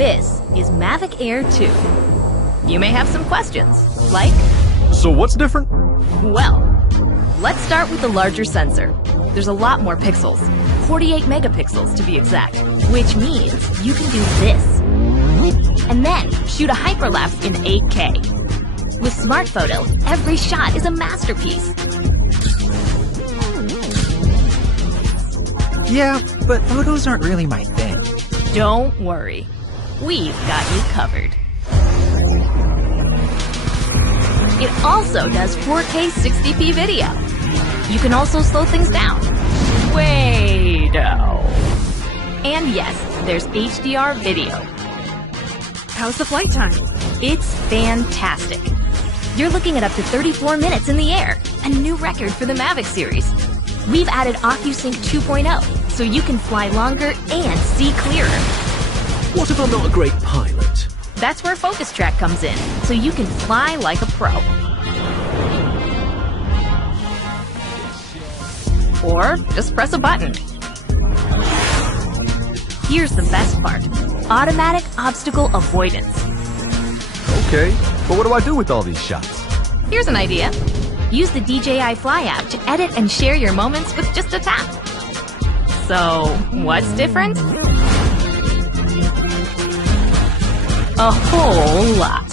This is Mavic Air 2. You may have some questions, like, So what's different? well, let's start with the larger sensor. There's a lot more pixels, 48 megapixels to be exact, which means you can do this. And then shoot a hyperlapse in 8K. With Smart Photo, every shot is a masterpiece. Yeah, but photos aren't really my thing. Don't worry, we've got you covered. It also does 4K 60p video. You can also slow things down. Way down. And yes, there's HDR video. How's the flight time? It's fantastic. You're looking at up to 34 minutes in the air, a new record for the Mavic series. We've added OcuSync 2.0, so you can fly longer and see clearer. What if I'm not a great pilot? That's where Focus Track comes in, so you can fly like a pro. Or just press a button. Here's the best part: automatic obstacle avoidance. Okay, but what do I do with all these shots? Here's an idea. Use the DJI Fly app to edit and share your moments with just a tap. So, what's different? A whole lot.